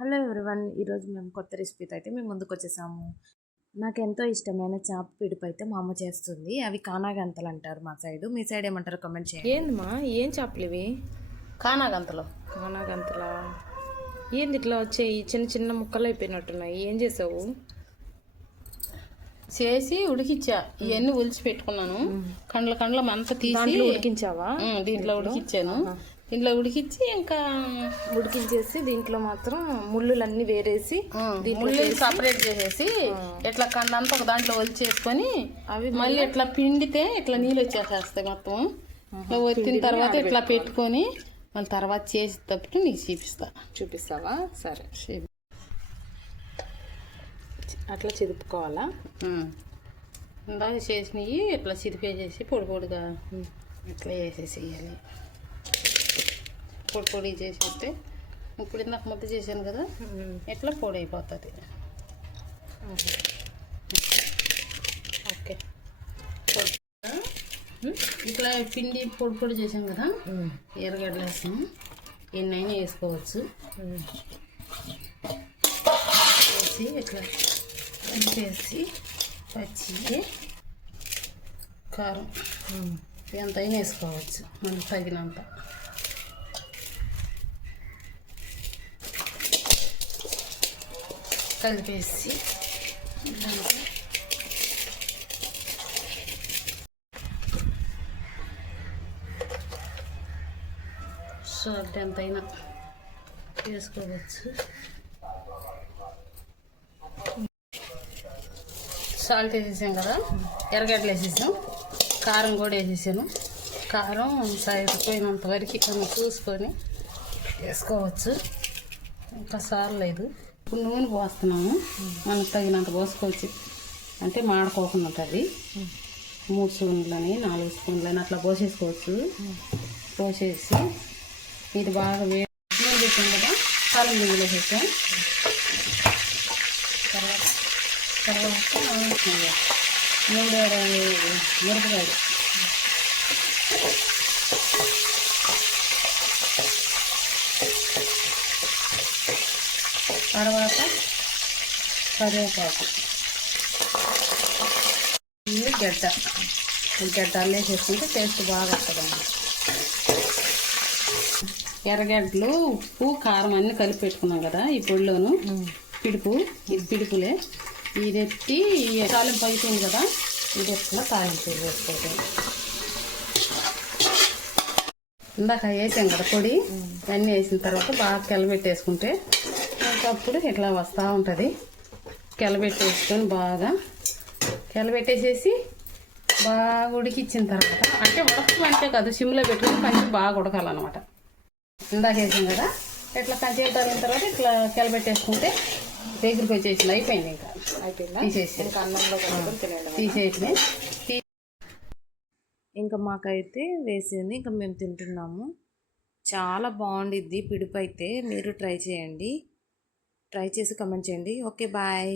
Hello everyone ఈరోజు మేము కొత్త రెసిపీతో అయితే మేము ముందుకు వచ్చేసాము. నాకు ఎంతో ఇష్టమైన చేప పిడుపు అయితే మా అమ్మ చేస్తుంది. అవి కానాగంతలు అంటారు మా సైడ్. మీ సైడ్ ఏమంటారో కమెంట్ చేయండి. ఏందమ్మా ఏం చేపలు ఇవి? కానాగంతలు. కానాగంతలా? ఏంది ఇట్లా వచ్చాయి చిన్న చిన్న ముక్కలు అయిపోయినట్టున్నాయి? ఏం చేసావు? చేసి ఉడికిచ్చా. ఇవన్నీ ఒలిచి పెట్టుకున్నాను. కండ్ల కండ్ల మంత తీసి ఉడికించావా? దీంట్లో ఉడికిచ్చాను. దీంట్లో ఉడికిచ్చి ఇంకా ఉడికించేసి దీంట్లో మాత్రం ముళ్ళులన్నీ వేరేసి ముళ్ళు సపరేట్ చేసేసి ఇట్లా కండంతా ఒక దాంట్లో ఒలిచేసుకొని అవి మళ్ళీ ఇట్లా పిండితే ఇట్లా నీళ్ళు వచ్చేసేస్తాయి మొత్తం. ఇట్లా వచ్చిన తర్వాత ఇట్లా పెట్టుకొని మళ్ళీ తర్వాత చేసేటప్పుడు నీకు చూపిస్తా. చూపిస్తావా? సరే. అట్లా చెదుపుకోవాలా. ఇందాక చేసినవి ఇట్లా చిరిపేసేసి పొడి పొడిగా ఇట్లా వేసేసేయాలి. పొడి పొడి చేసేస్తే ఇప్పుడు ఇందాక ముద్ద చేశాను కదా ఇట్లా పొడి అయిపోతుంది ఓకే. ఇట్లా పిండి పొడి పొడి చేసాం కదా ఎర్రగడ్డలు వేస్తాము ఎన్నైనా వేసుకోవచ్చు. వేసి ఇట్లా వేసి పచ్చి కారం. ఎంతైనా వేసుకోవచ్చు మనకు తగినంత. కలిపేసి దాంట్లో సాల్ట్ ఎంతైనా వేసుకోవచ్చు సాల్ట్ వేసేసాం కదా? ఎర్రగడ్డలు వేసేసాం. కారం కూడా వేసేసాను. కారం సరిపోయినంత వరకు మనం చూసుకొని వేసుకోవచ్చు. ఇంకా సార్లేదు ఇప్పుడు నూనె పోస్తున్నాము. మనకు తగినంత పోసుకోవచ్చు. అంటే మాడుకోకుండా ఉంటుంది మూడు స్పూన్లని నాలుగు స్పూన్లని అట్లా పోసేసుకోవచ్చు. పోసేసి ఇది బాగా వేడి నూనె పెట్టాం కదా కాలం గింజలు వేసేసాం తర్వాత తర్వాత మూడు మిరపకాయలు. తర్వాత కరివేపాకు. ఇది గడ్డ. గడ్డ అల్లేసేసుకుంటే టేస్ట్ బాగా వస్తుందండి ఎర్రగడ్డలు ఉప్పు కారం అన్నీ కలిపి పెట్టుకున్నాం కదా ఈ పొడిలోను. పిడుపు ఇది పిడుపులే. ఇది ఎత్తి తాలింపు అయిపోయింది కదా ఇది ఎత్తున తాలింపు వేసుకోవటం. ఇందాక వేసాం కదా పొడి. అన్నీ వేసిన తర్వాత బాగా కెలబెట్టేసుకుంటే అప్పుడు ఇట్లా వస్తూ ఉంటుంది. కెలబెట్టేసుకొని బాగా కెలబెట్టేసేసి బాగా ఉడికిచ్చిన తర్వాత అంటే ఉడకం అంటే కాదు సిమ్లో పెట్టుకుని కొంచెం బాగా ఉడకాలన్నమాట. ఇందాక వేసాం కదా ఇట్లా కంచి తగిన తర్వాత ఇట్లా కెలబెట్టేసుకుంటే దగ్గరికి వచ్చేసింది. అయిపోయింది ఇంకా. తీసేసి. తీసేసి ఇంకా మాకైతే వేసింది ఇంకా మేము తింటున్నాము. చాలా బాగుండిద్ది పిడుపు అయితే. మీరు ట్రై చేయండి. ట్రై చేసి కమెంట్ చేయండి. Okay bye.